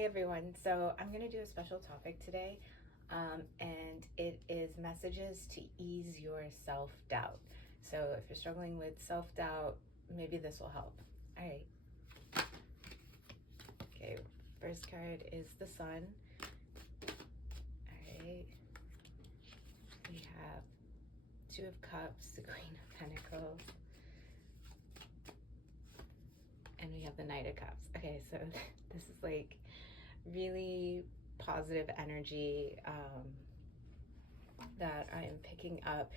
Hey everyone, so I'm going to do a special topic today, and it is messages to ease your self-doubt. So if you're struggling with self-doubt, maybe this will help. All right. Okay, first card is the Sun. All right. We have Two of Cups, the Queen of Pentacles, and we have the Knight of Cups. Okay, so this is like really positive energy that I am picking up.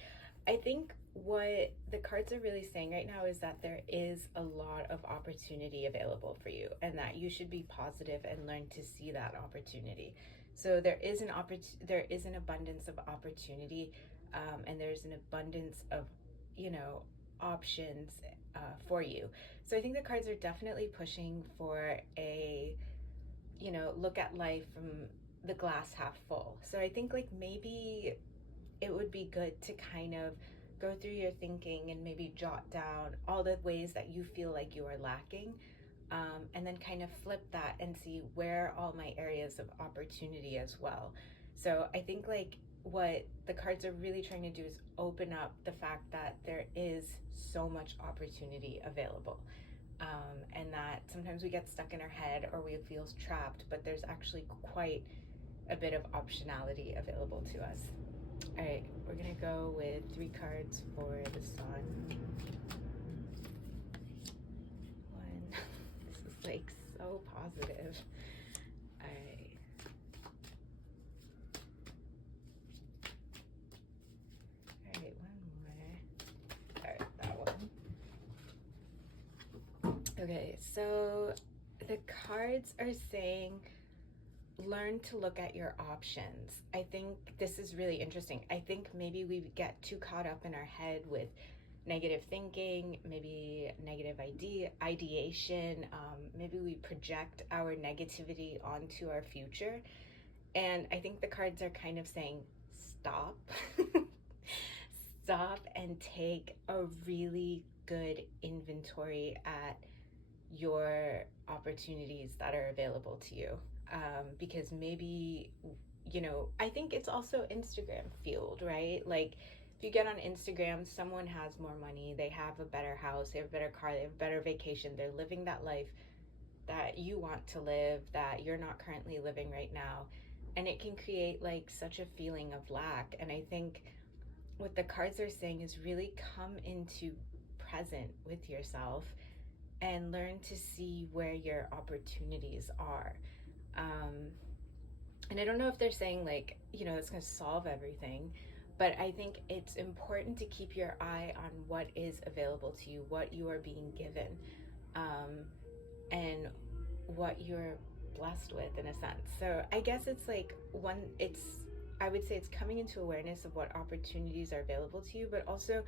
I think what the cards are really saying right now is that there is a lot of opportunity available for you, and that you should be positive and learn to see that opportunity. So there is an abundance of opportunity, and there's an abundance of, options for you. So I think the cards are definitely pushing for a, look at life from the glass half full. So I think like maybe it would be good to kind of go through your thinking and maybe jot down all the ways that you feel like you are lacking, and then kind of flip that and see where all my areas of opportunity as well. So I think like what the cards are really trying to do is open up the fact that there is so much opportunity available. And that sometimes we get stuck in our head or we feel trapped, but there's actually quite a bit of optionality available to us. All right, we're gonna go with 3 cards for the Sun. One, this is like so positive. All right. All right, one more. All right, that one. Okay, so the cards are saying learn to look at your options. I think this is really interesting. I think maybe we get too caught up in our head with negative thinking, maybe negative ideation. Maybe we project our negativity onto our future. And I think the cards are kind of saying, stop. Stop and take a really good inventory at your opportunities that are available to you. Because maybe, I think it's also Instagram fueled, right? Like if you get on Instagram, someone has more money, they have a better house, they have a better car, they have a better vacation, they're living that life that you want to live, that you're not currently living right now. And it can create like such a feeling of lack. And I think what the cards are saying is really come into present with yourself and learn to see where your opportunities are. And I don't know if they're saying like, it's going to solve everything, but I think it's important to keep your eye on what is available to you, what you are being given, and what you're blessed with in a sense. So I guess it's like I would say it's coming into awareness of what opportunities are available to you, but also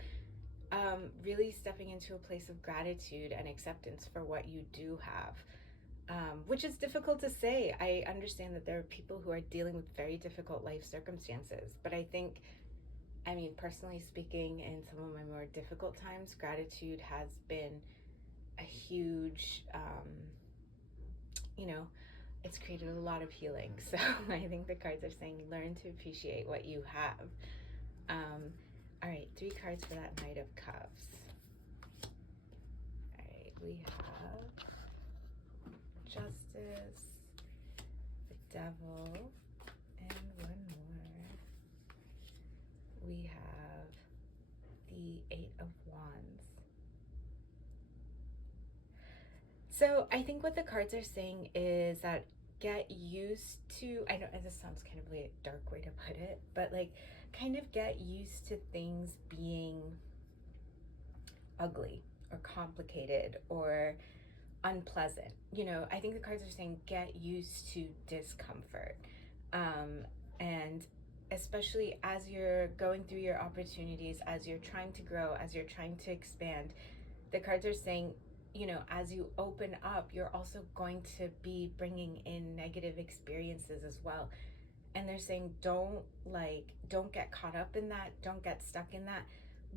really stepping into a place of gratitude and acceptance for what you do have. Which is difficult to say. I understand that there are people who are dealing with very difficult life circumstances, but I think, personally speaking, in some of my more difficult times, gratitude has been a huge, it's created a lot of healing. So I think the cards are saying learn to appreciate what you have. All right, 3 cards for that Knight of Cups. All right, we have Justice, the Devil, and one more. We have the 8 of Wands. So I think what the cards are saying is that get used to, I know this sounds kind of like a dark way to put it, but like kind of get used to things being ugly or complicated or unpleasant. I think the cards are saying get used to discomfort. And especially as you're going through your opportunities, as you're trying to grow, as you're trying to expand, the cards are saying, as you open up, you're also going to be bringing in negative experiences as well. And they're saying, don't get caught up in that. Don't get stuck in that.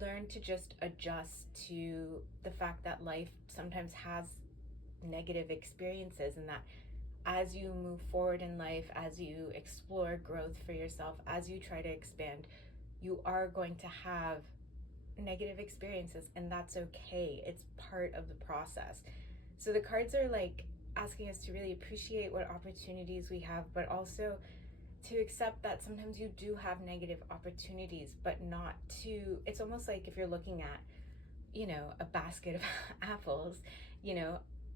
Learn to just adjust to the fact that life sometimes has negative experiences, and that as you move forward in life, as you explore growth for yourself, as you try to expand, you are going to have negative experiences, and that's okay. It's part of the process. So the cards are like asking us to really appreciate what opportunities we have, but also to accept that sometimes you do have negative opportunities, but not to, it's almost like if you're looking at, a basket of apples,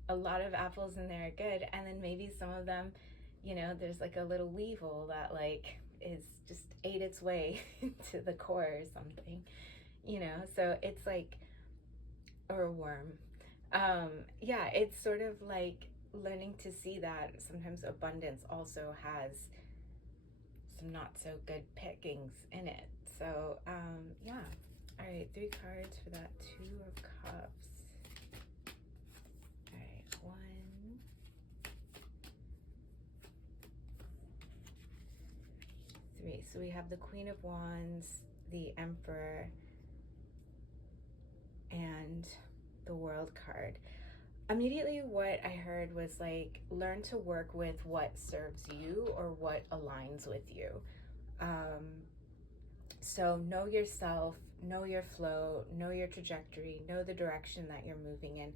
a lot of apples in there are good, and then maybe some of them, there's like a little weevil that like is just ate its way into the core or something, so it's like, or a worm. Yeah, it's sort of like learning to see that sometimes abundance also has some not so good pickings in it. So, yeah. All right, 3 cards for that 2 of Cups. All right, 1, 3. So we have the Queen of Wands, the Emperor, and the World card. Immediately what I heard was like, learn to work with what serves you or what aligns with you. So know yourself, know your flow, know your trajectory, know the direction that you're moving in.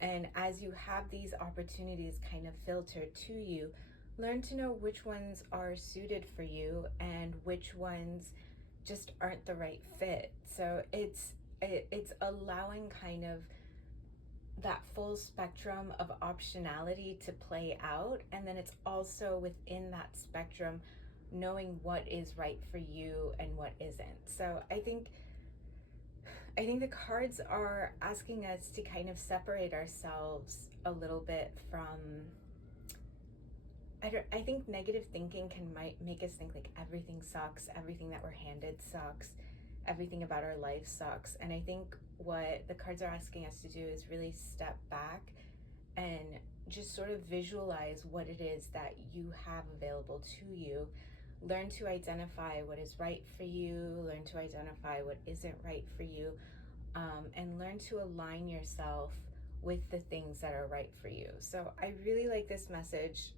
And as you have these opportunities kind of filtered to you, learn to know which ones are suited for you and which ones just aren't the right fit. So it's allowing kind of that full spectrum of optionality to play out, and then it's also within that spectrum knowing what is right for you and what isn't. So I think the cards are asking us to kind of separate ourselves a little bit from, I think negative thinking might make us think like everything sucks, everything that we're handed sucks, everything about our life sucks. And I think what the cards are asking us to do is really step back and just sort of visualize what it is that you have available to you. Learn to identify what is right for you, learn to identify what isn't right for you, and learn to align yourself with the things that are right for you. So I really like this message.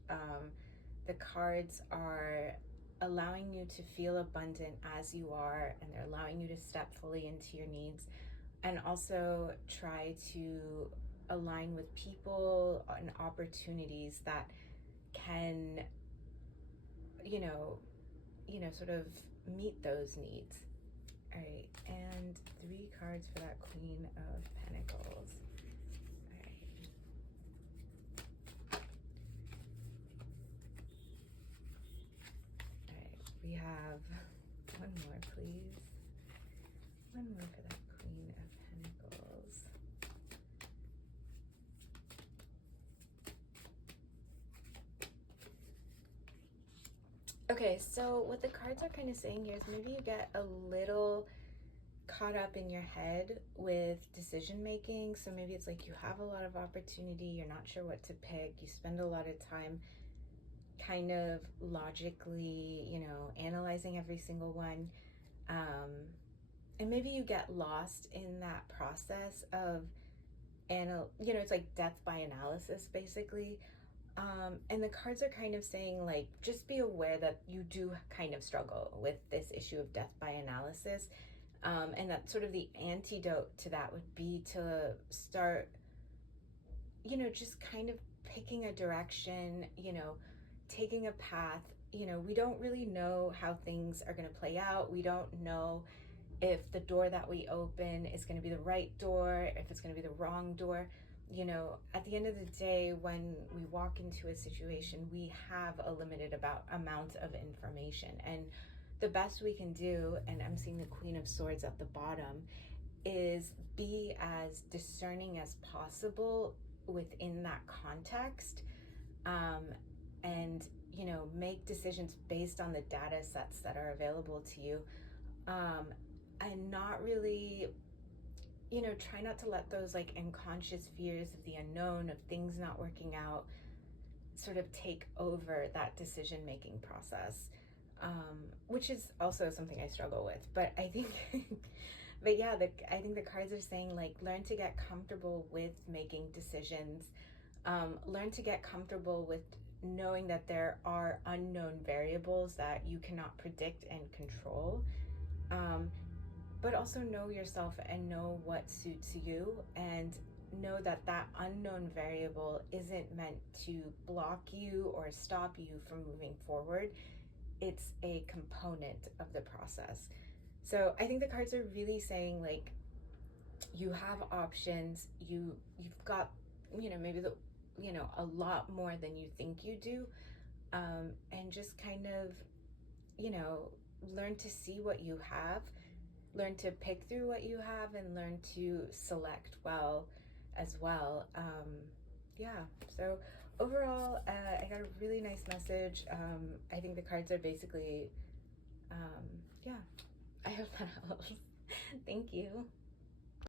The cards are allowing you to feel abundant as you are, and they're allowing you to step fully into your needs, and also try to align with people and opportunities that can, sort of meet those needs. All right, and 3 cards for that Queen of Pentacles. All right. All right, we have one more, please. One more for that Queen of Pentacles. Okay, so what the cards are kind of saying here is maybe you get a little caught up in your head with decision making. So maybe it's like you have a lot of opportunity, you're not sure what to pick, you spend a lot of time kind of logically, analyzing every single one. And maybe you get lost in that process of, it's like death by analysis, basically. And the cards are kind of saying, like, just be aware that you do kind of struggle with this issue of death by analysis. And that sort of the antidote to that would be to start, just kind of picking a direction, taking a path. We don't really know how things are going to play out. We don't know if the door that we open is going to be the right door, if it's going to be the wrong door. At the end of the day, when we walk into a situation, we have a limited amount of information. And the best we can do, and I'm seeing the Queen of Swords at the bottom, is be as discerning as possible within that context, and, make decisions based on the data sets that are available to you, and not really, try not to let those like unconscious fears of the unknown, of things not working out, sort of take over that decision-making process, which is also something I struggle with. But I think, but yeah, I think the cards are saying, like, learn to get comfortable with making decisions, learn to get comfortable with knowing that there are unknown variables that you cannot predict and control. But also know yourself and know what suits you, and know that that unknown variable isn't meant to block you or stop you from moving forward. It's a component of the process. So I think the cards are really saying, like, you have options. You've got, maybe a lot more than you think you do. And just kind of, learn to see what you have, learn to pick through what you have, and learn to select well as well. Yeah, so overall, I got a really nice message. I think the cards are basically, yeah, I hope that helps. Thank you.